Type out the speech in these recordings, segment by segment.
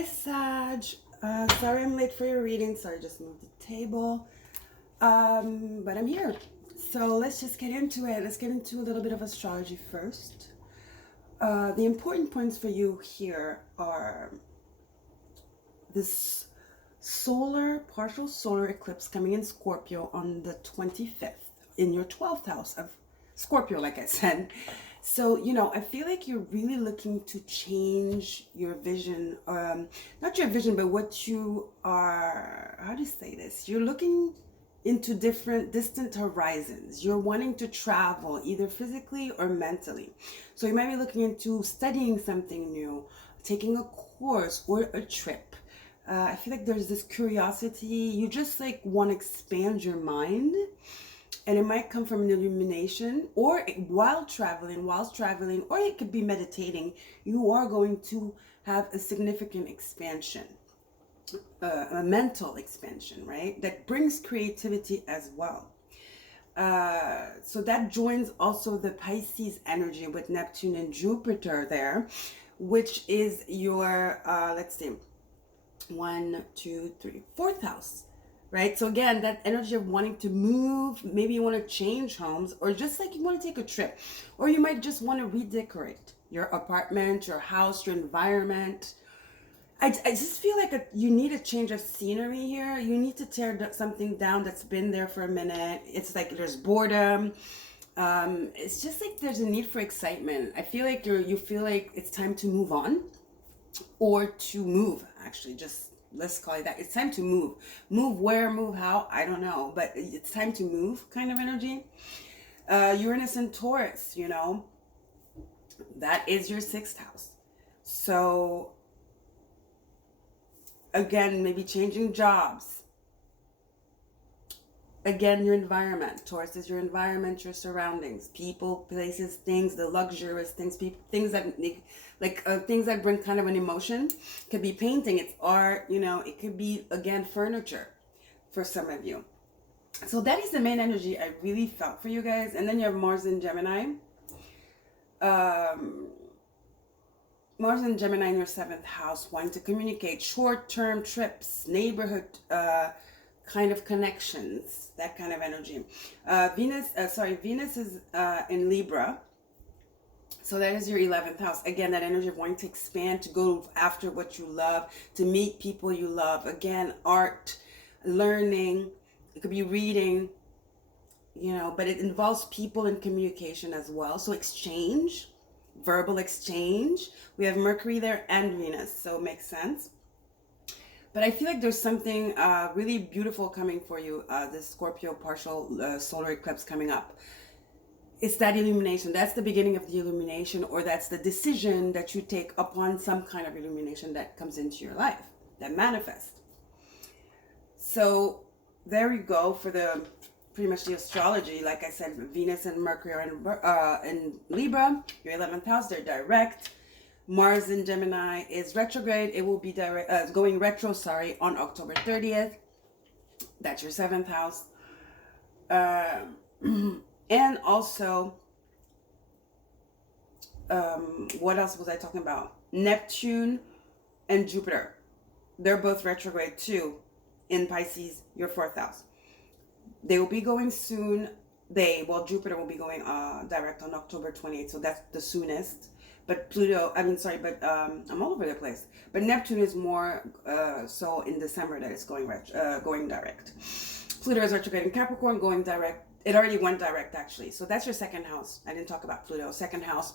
Hi, Sag. Sorry I'm late for your reading. Sorry, just moved the table. But I'm here. So let's just get into it. Let's get into a little bit of astrology first. The important points for you here are this partial solar eclipse coming in Scorpio on the 25th in your 12th house of Scorpio, like I said. So, I feel like you're really looking to change your vision, not your vision, but what you are, how do you say this? You're looking into different distant horizons. You're wanting to travel either physically or mentally. So you might be looking into studying something new, taking a course or a trip. I feel like there's this curiosity. You just like want to expand your mind. And it might come from an illumination or whilst traveling, or it could be meditating. You are going to have a significant expansion, a mental expansion, right? That brings creativity as well. So that joins also the Pisces energy with Neptune and Jupiter there, which is your, let's see, 1, 2, 3, 4th house. Right? So again, that energy of wanting to move, maybe you want to change homes, or just like you want to take a trip, or you might just want to redecorate your apartment, your house, your environment. I just feel like you need a change of scenery here. You need to tear something down that's been there for a minute. It's like there's boredom. It's just like there's a need for excitement. I feel like you feel like it's time to move on, or to move, actually, just let's call it that. It's time to move. Move where, move how, I don't know, but it's time to move kind of energy. Uranus and Taurus, that is your 6th house. So again, maybe changing jobs. Again, your environment. Taurus is your environment, your surroundings, people, places, things, the luxurious things, things that things that bring kind of an emotion. It could be painting, it's art, it could be, again, furniture for some of you. So that is the main energy I really felt for you guys. And then you have Mars in Gemini. Mars in Gemini in your 7th house, wanting to communicate, short-term trips, neighborhood kind of connections, that kind of energy. Venus is in Libra. So that is your 11th house. Again, that energy of wanting to expand, to go after what you love, to meet people you love. Again, art, learning, it could be reading, but it involves people and communication as well. So exchange, verbal exchange. We have Mercury there and Venus, so it makes sense. But I feel like there's something really beautiful coming for you, this Scorpio partial solar eclipse coming up. It's that illumination. That's the beginning of the illumination, or that's the decision that you take upon some kind of illumination that comes into your life, that manifests. So there you go for pretty much the astrology. Like I said, Venus and Mercury are in Libra, your 11th house. They're direct. Mars in Gemini is retrograde. It will be going retro, on October 30th. That's your 7th house. And also, what else was I talking about? Neptune and Jupiter. They're both retrograde too in Pisces, your 4th house. They will be going soon. Jupiter will be going direct on October 28th, so that's the soonest. But I'm all over the place. But Neptune is more so in December that it's going direct. Pluto is retrograde in Capricorn, going direct. It already went direct, actually. So that's your 2nd house. I didn't talk about Pluto. 2nd house.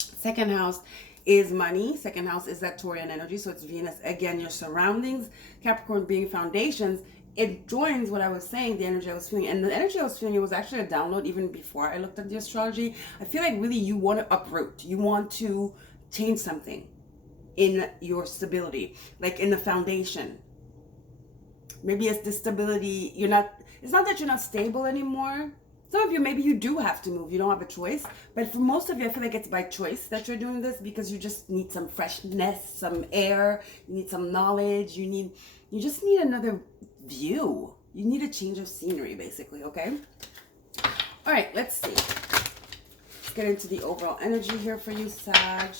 2nd house is money. 2nd house is that Taurian energy. So it's Venus. Again, your surroundings. Capricorn being foundations. It joins what I was saying, the energy I was feeling. And the energy I was feeling, it was actually a download even before I looked at the astrology. I feel like really you want to uproot. You want to change something in your stability, like in the foundation. Maybe it's the stability. It's not that you're not stable anymore. Some of you, maybe you do have to move. You don't have a choice. But for most of you, I feel like it's by choice that you're doing this, because you just need some freshness, some air. You need some knowledge. You just need another view. You need a change of scenery, basically, okay? All right, let's see. Let's get into the overall energy here for you, Sag.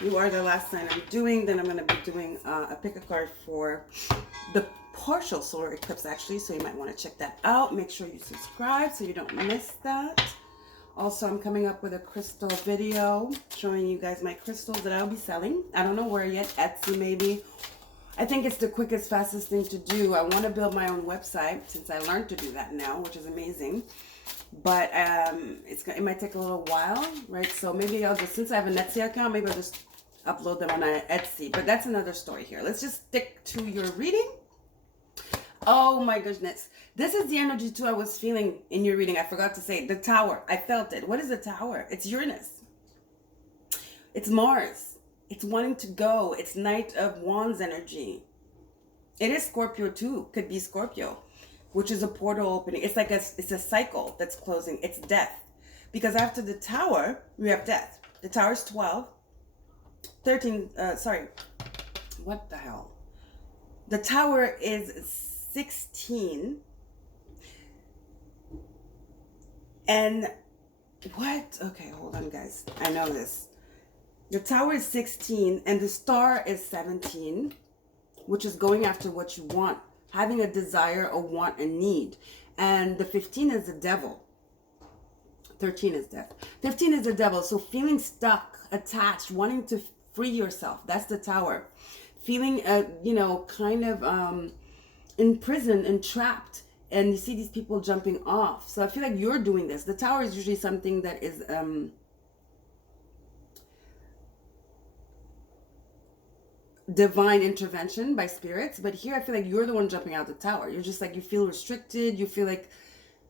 You are the last sign I'm doing. Then I'm going to be doing a pick a card for the partial solar eclipse, actually. So you might want to check that out. Make sure you subscribe so you don't miss that. Also, I'm coming up with a crystal video showing you guys my crystals that I'll be selling. I don't know where yet. Etsy, maybe. I think it's the quickest, fastest thing to do. I want to build my own website since I learned to do that now, which is amazing. But it might take a little while, right? So maybe I'll just, since I have an Etsy account, maybe I'll just upload them on Etsy. But that's another story here. Let's just stick to your reading. Oh my goodness. This is the energy too I was feeling in your reading. I forgot to say the Tower. I felt it. What is the Tower? It's Uranus. It's Mars. It's wanting to go. It's Knight of Wands energy. It is Scorpio too. Could be Scorpio, which is a portal opening. It's like it's a cycle that's closing. It's death. Because after the Tower, we have death. The Tower is 12. 13, what the hell? The Tower is 16. And what? Okay, hold on, guys. I know this. The Tower is 16 and the Star is 17, which is going after what you want, having a desire, a want, a need. And the 15 is the Devil. 13 is death. 15 is the Devil. So feeling stuck, attached, wanting to free yourself. That's the Tower. Feeling, kind of imprisoned and trapped. And you see these people jumping off. So I feel like you're doing this. The Tower is usually something that is divine intervention by spirits. But here I feel like you're the one jumping out the Tower. You're just like, you feel restricted. You feel like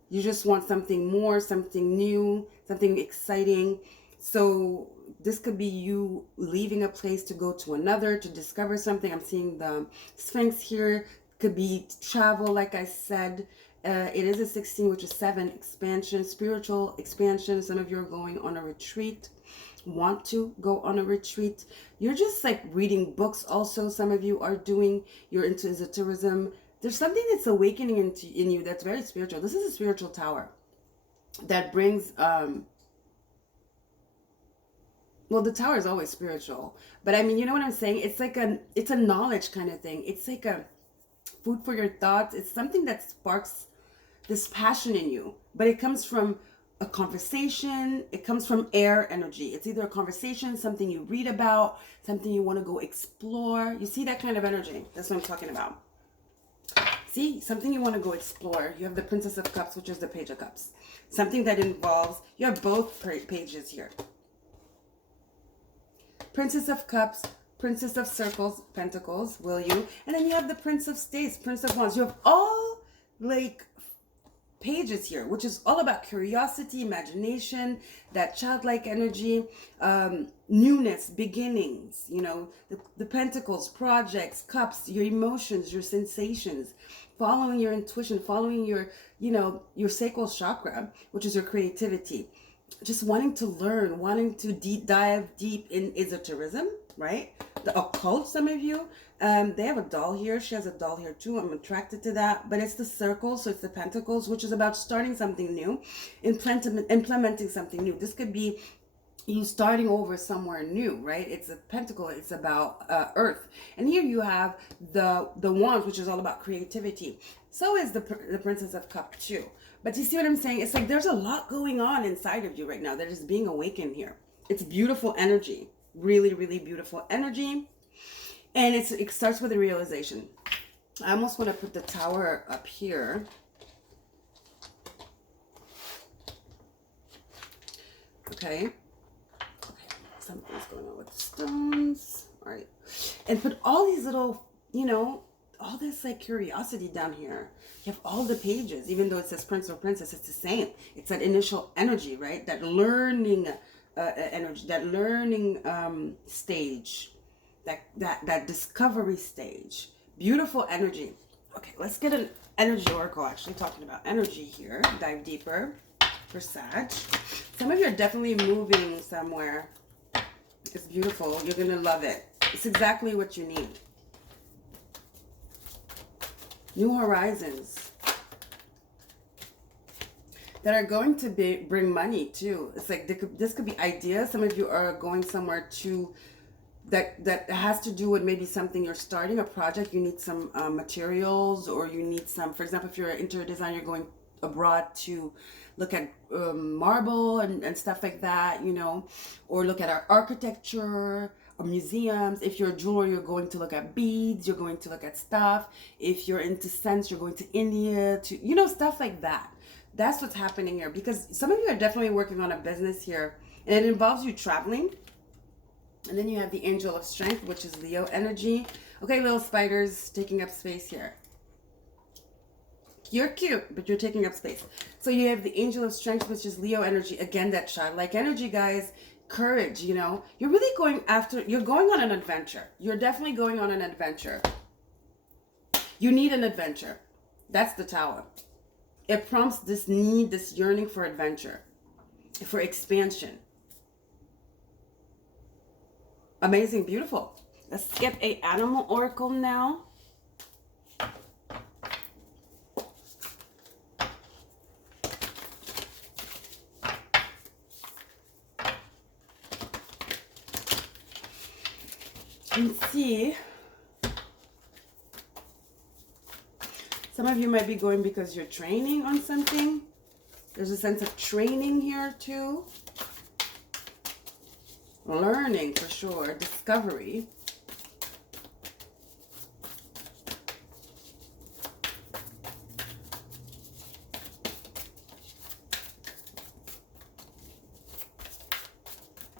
you just want something more, something new, something exciting. So this could be you leaving a place to go to another, to discover something. I'm seeing the Sphinx here. Could be travel, like I said. It is a 16, which is 7, expansion, spiritual expansion. Some of you are going on a retreat, want to go on a retreat. You're just like reading books also. Some of you are doing, you're into esotericism. There's something that's awakening in you that's very spiritual. This is a spiritual Tower that brings, well, the Tower is always spiritual. But I mean, you know what I'm saying? It's like it's a knowledge kind of thing. It's like a food for your thoughts. It's something that sparks this passion in you, but it comes from a conversation. It comes from air energy. It's either a conversation, something you read about, something you want to go explore. You see that kind of energy? That's what I'm talking about. See, something you want to go explore. You have the Princess of Cups, which is the Page of Cups. Something that involves, you have both pages here. Princess of Cups, Princess of Circles, Pentacles, will you? And then you have the Prince of States, Prince of Wands. You have all like pages here, which is all about curiosity, imagination, that childlike energy, newness, beginnings, you know, the Pentacles, projects, cups, your emotions, your sensations, following your intuition, following your, your sacral chakra, which is your creativity. Just wanting to learn, wanting to dive deep in esotericism, right? The occult, some of you. They have a doll here. She has a doll here too. I'm attracted to that. But it's the circle, so it's the Pentacles, which is about starting something new, implementing something new. This could be you starting over somewhere new, right? It's a pentacle. It's about earth. And here you have the wands, which is all about creativity. So is the Princess of Cups too. But you see what I'm saying? It's like there's a lot going on inside of you right now that is being awakened here. It's beautiful energy. Really, really beautiful energy. And it starts with a realization. I almost want to put the Tower up here. Okay. Something's going on with the stones. All right. And put all these little, all this like curiosity down here. You have all the pages, even though it says Prince or Princess, it's the same. It's that initial energy, right? That learning energy, that learning stage, that discovery stage. Beautiful energy. Okay, let's get an energy oracle, actually talking about energy here. Dive deeper for Sag. Some of you are definitely moving somewhere. It's beautiful. You're going to love it. It's exactly what you need. New horizons that are going to bring money too. It's like this could be ideas. Some of you are going somewhere to that has to do with maybe something you're starting, a project. You need some materials, or you need some, for example, if you're an interior designer, you're going abroad to look at marble and stuff like that, you know, or look at our architecture or museums. If you're a jeweler, you're going to look at beads, you're going to look at stuff. If you're into scents, you're going to India to, you know, stuff like that. That's what's happening here, because some of you are definitely working on a business here, and it involves you traveling. And then you have the Angel of Strength, which is Leo energy. Okay, little spiders taking up space here. You're cute, but you're taking up space. So you have the Angel of Strength, which is Leo energy. Again, that childlike energy, guys. Courage, you know. You're really going after, you're going on an adventure. You're definitely going on an adventure. You need an adventure. That's the Tower. It prompts this need, this yearning for adventure, for expansion. Amazing, beautiful. Let's get a animal oracle now. And see, some of you might be going because you're training on something. There's a sense of training here too. Learning for sure, discovery.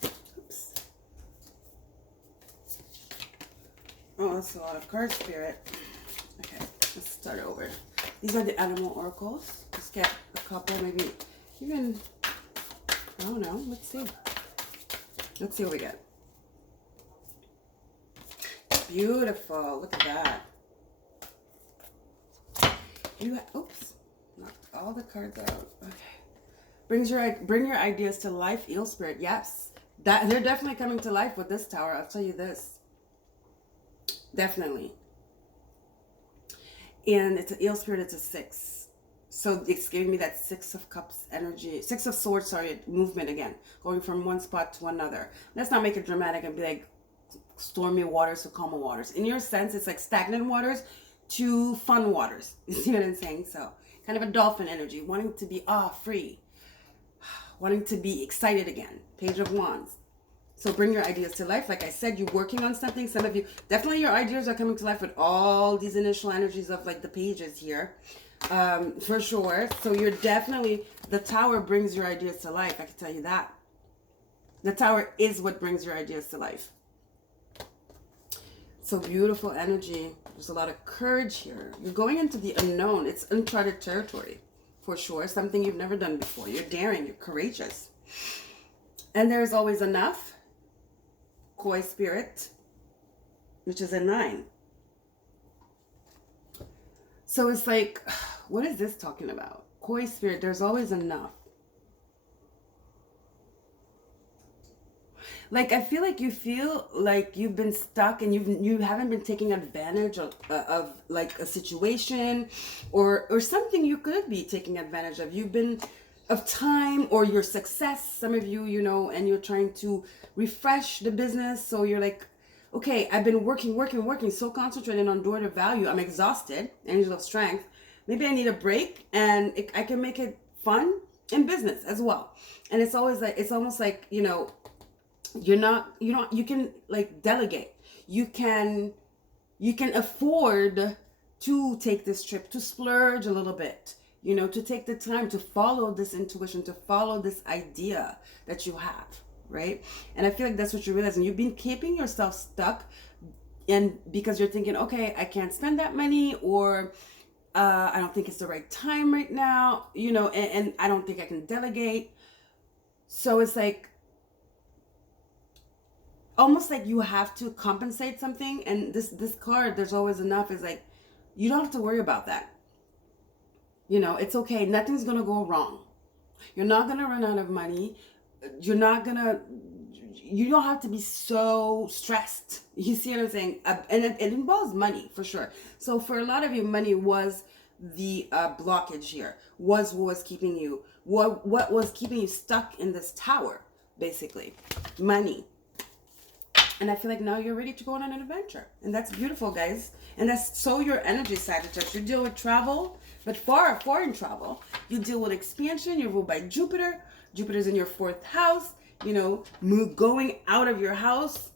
Oops. Oh, that's a lot of card spirit. Okay, let's start over. These are the animal oracles. Let's get a couple, maybe even, I don't know, let's see. Let's see what we get. Beautiful. Look at that. Oops. Knocked all the cards out. Okay. Bring your ideas to life, eel spirit. Yes. They're definitely coming to life with this Tower. I'll tell you this. Definitely. And it's an eel spirit, it's a 6. So it's giving me that 6 of Cups energy, 6 of Swords, sorry, movement again, going from one spot to another. Let's not make it dramatic and be like stormy waters to calmer waters. In your sense, it's like stagnant waters to fun waters. You see what I'm saying? So kind of a dolphin energy, wanting to be free, wanting to be excited again. Page of Wands. So bring your ideas to life. Like I said, you're working on something. Some of you, definitely your ideas are coming to life with all these initial energies of like the pages here. For sure. So you're definitely, the Tower brings your ideas to life. I can tell you that. The Tower is what brings your ideas to life. So beautiful energy. There's a lot of courage here. You're going into the unknown. It's uncharted territory for sure. Something you've never done before. You're daring. You're courageous. And there's always enough. Koi spirit, which is a 9. So it's like, what is this talking about? Koi spirit, there's always enough. Like, I feel like you've been stuck and you haven't been taking advantage of like a situation or something you could be taking advantage of. You've been of time or your success, some of you, you know, and you're trying to refresh the business. So you're like, okay, I've been working, so concentrated on door to value. I'm exhausted, Angel of Strength. Maybe I need a break and I can make it fun in business as well. And it's always like, it's almost like, you know, you can like delegate. You can afford to take this trip, to splurge a little bit, you know, to take the time to follow this intuition, to follow this idea that you have, right? And I feel like that's what you're realizing. You've been keeping yourself stuck, and because you're thinking, okay, I can't spend that money, or I don't think it's the right time right now, you know, and I don't think I can delegate. So it's like, almost like you have to compensate something. And this card, there's always enough, is like, you don't have to worry about that. You know, it's okay. Nothing's going to go wrong. You're not going to run out of money. You don't have to be so stressed. You see what I'm saying? And it involves money for sure. So for a lot of you, money was the blockage here, was what was keeping you, what was keeping you stuck in this tower, basically. Money. And I feel like now you're ready to go on an adventure. And that's beautiful, guys. And that's so your energy, Sagittarius. You deal with travel, but foreign travel. You deal with expansion. You're ruled by Jupiter. Jupiter's in your 4th house. You know, going out of your house,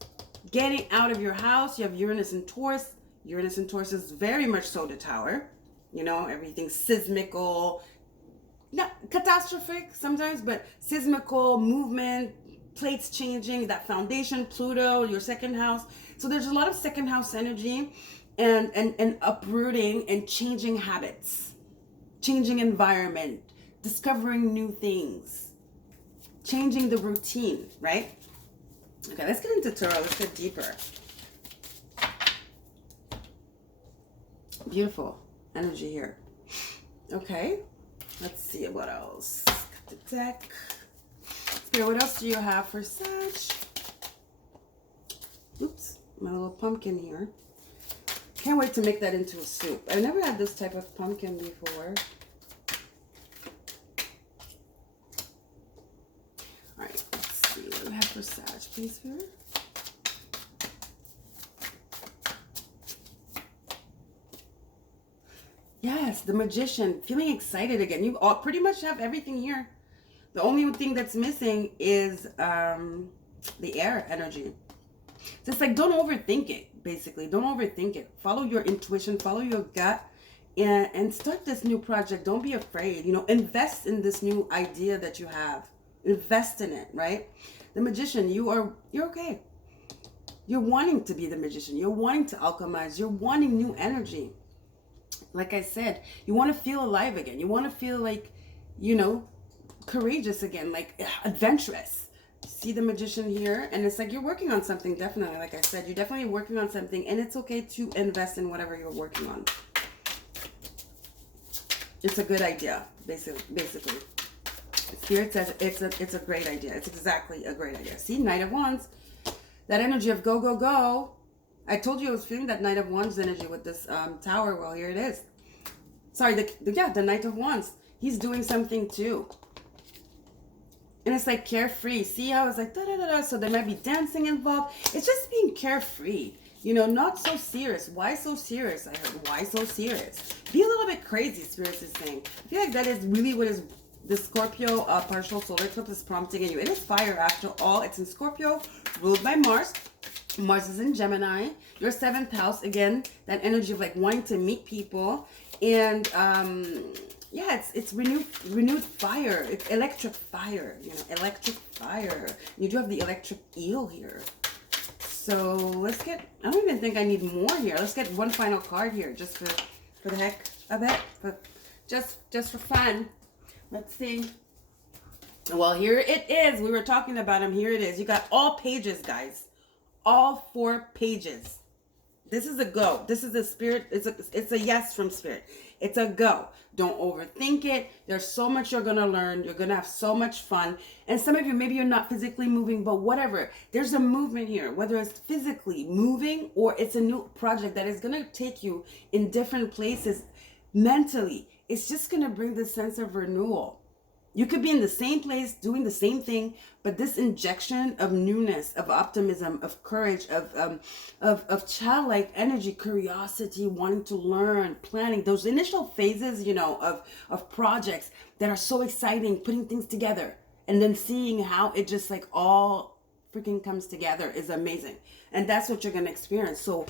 getting out of your house. You have Uranus and Taurus. Uranus and Taurus is very much so the Tower. You know, everything's seismical, not catastrophic sometimes, but seismical movement, plates changing, that foundation, Pluto, your 2nd house. So there's a lot of 2nd house energy and uprooting and changing habits, changing environment, discovering new things, changing the routine, right? Okay, let's get into tarot. Let's get deeper. Beautiful energy here. Okay, let's see what else. Got the deck. Spirit, what else do you have for Sag? Oops, my little pumpkin here. Can't wait to make that into a soup. I've never had this type of pumpkin before. All right, let's see what do we have for Sag, please, here. Yes, the Magician, feeling excited again. You all pretty much have everything here. The only thing that's missing is the air energy. So it's like, don't overthink it, basically. Don't overthink it. Follow your intuition, follow your gut, and start this new project. Don't be afraid. You know, invest in this new idea that you have. Invest in it, right? The Magician, you're okay. You're wanting to be the Magician. You're wanting to alchemize. You're wanting new energy. Like I said, you want to feel alive again. You want to feel like, you know, courageous again, like adventurous. See the Magician here, and it's like you're working on something. Definitely, like I said, you're definitely working on something, and it's okay to invest in whatever you're working on. It's a good idea, basically. Spirit says it's a great idea. It's exactly a great idea. See, Knight of Wands, that energy of go, go, go. I told you I was feeling that Knight of Wands energy with this tower. Well, here it is. Sorry, the Knight of Wands. He's doing something too. And it's like carefree. See how it's like da-da-da-da. So there might be dancing involved. It's just being carefree. You know, not so serious. Why so serious? I heard, why so serious? Be a little bit crazy, Spirit is saying. I feel like that is really what is the Scorpio partial solar eclipse is prompting in you. It is fire after all. It's in Scorpio, ruled by Mars. Mars is in Gemini. Your 7th house, again, that energy of like wanting to meet people. And yeah, it's renewed fire. It's electric fire, you know, electric fire. You do have the electric eel here. So let's get, I don't even think I need more here. Let's get one final card here, just for the heck of it, but just for fun. Let's see. Well, here it is. We were talking about him. Here it is. You got all pages, guys. All 4 pages. This is a go. This is a Spirit. It's a yes from Spirit. It's a go. Don't overthink it. There's so much you're going to learn. You're going to have so much fun. And some of you, maybe you're not physically moving, but whatever. There's a movement here, whether it's physically moving or it's a new project that is going to take you in different places mentally. It's just going to bring this sense of renewal. You could be in the same place doing the same thing, but this injection of newness, of optimism, of courage, of childlike energy, curiosity, wanting to learn, planning, those initial phases, you know, of projects that are so exciting, putting things together, and then seeing how it just like all freaking comes together is amazing. And that's what you're going to experience. So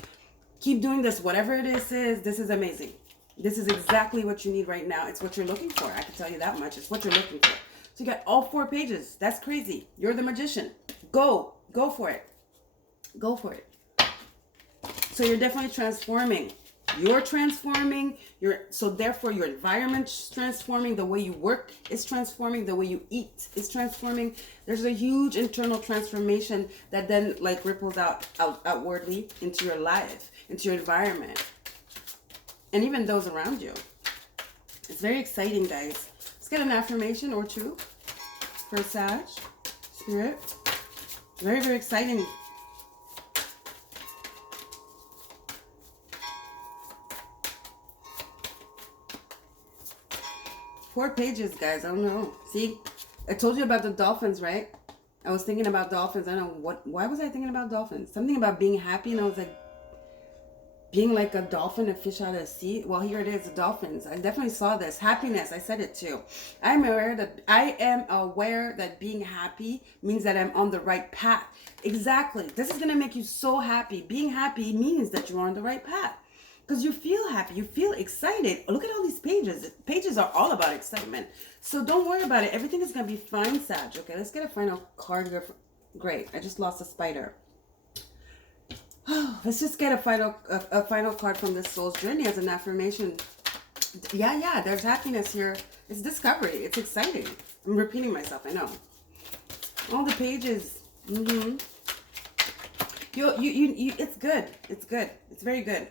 keep doing this, whatever it is, this is amazing. This is exactly what you need right now. It's what you're looking for. I can tell you that much. It's what you're looking for. So you got all 4 pages. That's crazy. You're the Magician. Go for it. Go for it. So you're definitely transforming. You're transforming. So therefore your environment's transforming. The way you work is transforming. The way you eat is transforming. There's a huge internal transformation that then like ripples outwardly into your life, into your environment. And even those around you. It's very exciting, guys. Let's get an affirmation or 2 for Sag, Spirit. Very, very exciting. Four pages, guys. I don't know. See, I told you about the dolphins, right? I was thinking about dolphins. I don't know why was I thinking about dolphins? Something about being happy, and I was like, being like a dolphin, a fish out of the sea. Well, here it is, the dolphins. I definitely saw this. Happiness, I said it too. I am aware that being happy means that I'm on the right path. Exactly. This is gonna make you so happy. Being happy means that you're on the right path. Because you feel happy, you feel excited. Look at all these pages. Pages are all about excitement. So don't worry about it. Everything is gonna be fine, Sag. Okay, let's get a final card here. Great. I just lost a spider. Let's just get a final card from this soul's journey as an affirmation. Yeah, there's happiness here. It's discovery. It's exciting. I'm repeating myself, I know. All the pages. You it's good. It's good. It's very good.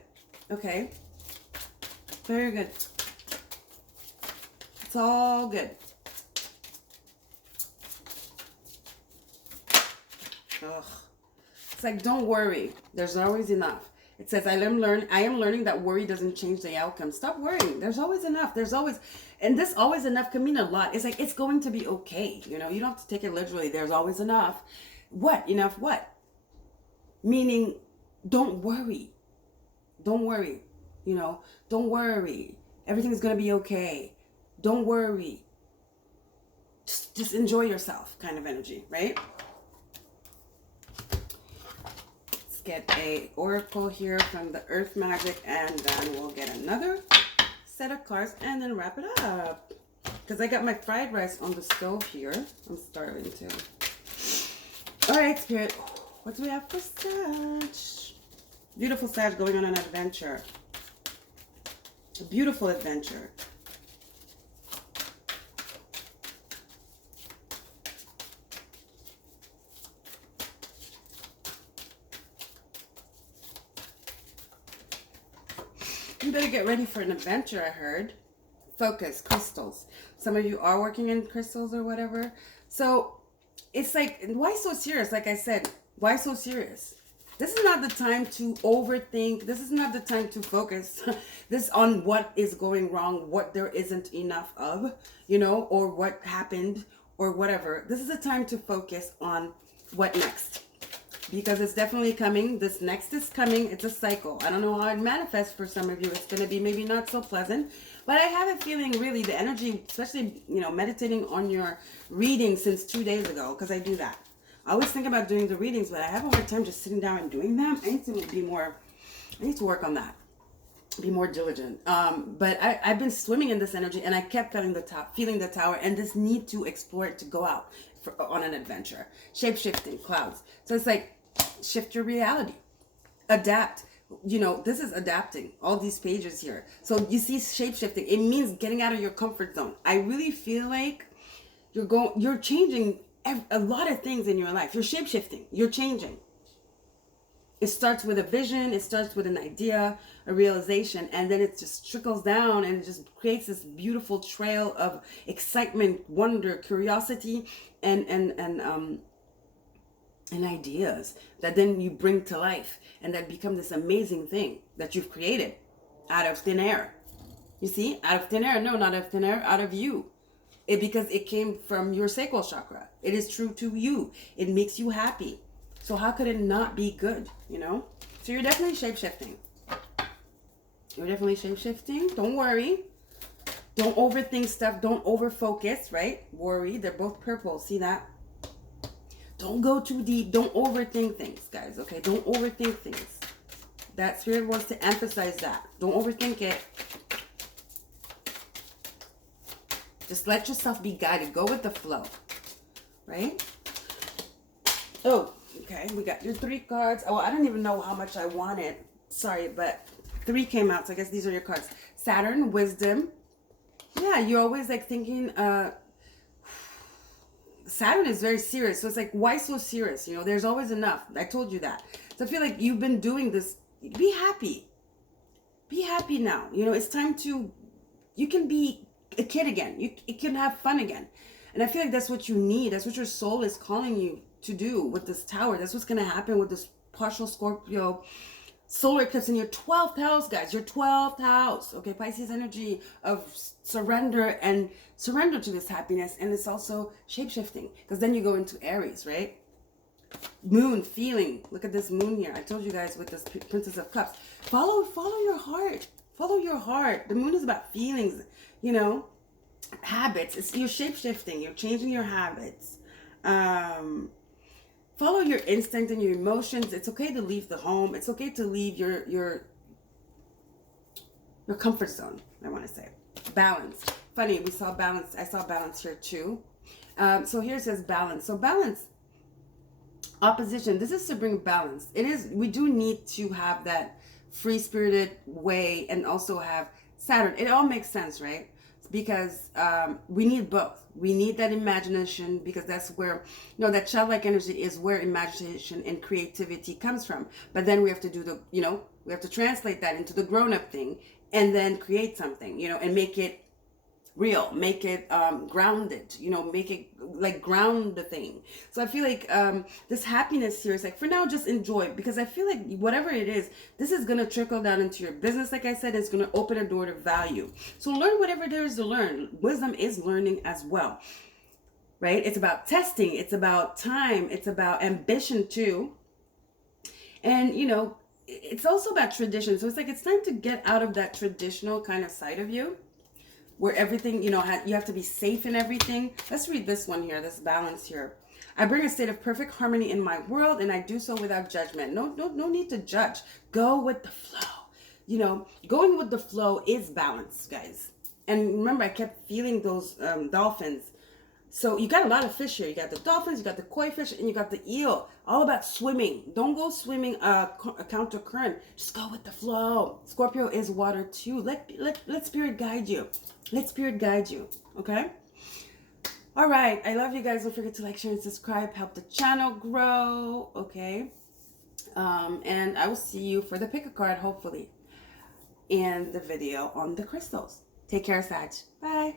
Okay. Very good. It's all good. Ugh. It's like, don't worry. There's always enough. It says, I am learning that worry doesn't change the outcome. Stop worrying. There's always enough. There's always, and this always enough can mean a lot. It's like, it's going to be okay. You know, you don't have to take it literally. There's always enough. What? Enough what? Meaning, don't worry. Don't worry. You know, don't worry. Everything's going to be okay. Don't worry. Just enjoy yourself kind of energy, right? Get a oracle here from the Earth Magic, and then we'll get another set of cards and then wrap it up, because I got my fried rice on the stove here. I'm starving too. All right, Spirit, what do we have for Sag? Beautiful Sag going on an adventure, a beautiful adventure. You better get ready for an adventure, I heard. Focus, crystals. Some of you are working in crystals or whatever. So it's like, why so serious? Like I said, why so serious? This is not the time to overthink. This is not the time to focus this on what is going wrong, what there isn't enough of, you know, or what happened or whatever. This is a time to focus on what next. Because it's definitely coming. This next is coming. It's a cycle. I don't know how it manifests for some of you. It's going to be maybe not so pleasant. But I have a feeling really the energy, especially, you know, meditating on your reading since 2 days ago, because I do that. I always think about doing the readings, but I have a hard time just sitting down and doing them. I need to work on that. Be more diligent. But I've been swimming in this energy, and I kept feeling the tower, and this need to explore it, to go out on an adventure. Shape-shifting, clouds. So it's like, shift your reality, adapt. You know, this is adapting, all these pages here. So you see shape-shifting, it means getting out of your comfort zone. I really feel like you're changing a lot of things in your life. You're shape-shifting, you're changing. It starts with a vision, it starts with an idea, a realization, and then it just trickles down and it just creates this beautiful trail of excitement, wonder, curiosity, and ideas that then you bring to life, and that become this amazing thing that you've created out of thin air. You see, out of thin air. No, not out of thin air, out of you. Because it came from your sacral chakra. It is true to you. It makes you happy. So how could it not be good, you know? So you're definitely shape-shifting. You're definitely shape-shifting. Don't worry. Don't overthink stuff. Don't overfocus, right? Worry. They're both purple. See that? Don't go too deep. Don't overthink things, guys, okay? Don't overthink things. That Spirit wants to emphasize that. Don't overthink it. Just let yourself be guided. Go with the flow, right? Oh, okay. We got your 3 cards. Oh, I don't even know how much I wanted. Sorry, but 3 came out, so I guess these are your cards. Saturn, wisdom. Yeah, you're always like thinking, Saturn is very serious. So it's like, why so serious? You know, there's always enough. I told you that. So I feel like you've been doing this. Be happy. Be happy now. You know, it's time to, you can be a kid again. You can have fun again. And I feel like that's what you need. That's what your soul is calling you to do with this tower. That's what's going to happen with this partial Scorpio solar eclipse in your 12th house, guys. Your 12th house. Okay, Pisces energy of surrender and surrender to this happiness. And it's also shape-shifting because then you go into Aries, right? Moon, feeling. Look at this moon here. I told you guys with this Princess of Cups. Follow your heart. Follow your heart. The moon is about feelings, you know, habits. It's you're shape-shifting. You're changing your habits. Follow your instinct and your emotions. It's okay to leave the home. It's okay to leave your comfort zone, I want to say. Balance. Funny, we saw balance. I saw balance here too. So here it says balance. So balance, opposition. This is to bring balance. It is, we do need to have that free-spirited way and also have Saturn. It all makes sense, right? Because we need both. We need that imagination because that's where, you know, that childlike energy is where imagination and creativity comes from. But then we have to do the, you know, we have to translate that into the grown-up thing and then create something, you know, and make it real, make it grounded, you know, make it like ground the thing. So I feel like this happiness here is like, for now, just enjoy, because I feel like whatever it is, this is going to trickle down into your business. Like I said, it's going to open a door to value. So learn whatever there is to learn. Wisdom is learning as well, right? It's about testing. It's about time. It's about ambition too. And, you know, it's also about tradition. So it's like, it's time to get out of that traditional kind of side of you, where everything, you know, you have to be safe in everything. Let's read this one here, this balance here. I bring a state of perfect harmony in my world, and I do so without judgment. No need to judge. Go with the flow. You know, going with the flow is balance, guys. And remember, I kept feeling those dolphins. So you got a lot of fish here. You got the dolphins, you got the koi fish, and you got the eel. All about swimming. Don't go swimming counter current. Just go with the flow. Scorpio is water too. Let spirit guide you. Let spirit guide you. Okay? All right. I love you guys. Don't forget to like, share, and subscribe. Help the channel grow. Okay? And I will see you for the pick a card, hopefully, and the video on the crystals. Take care, Sag. Bye.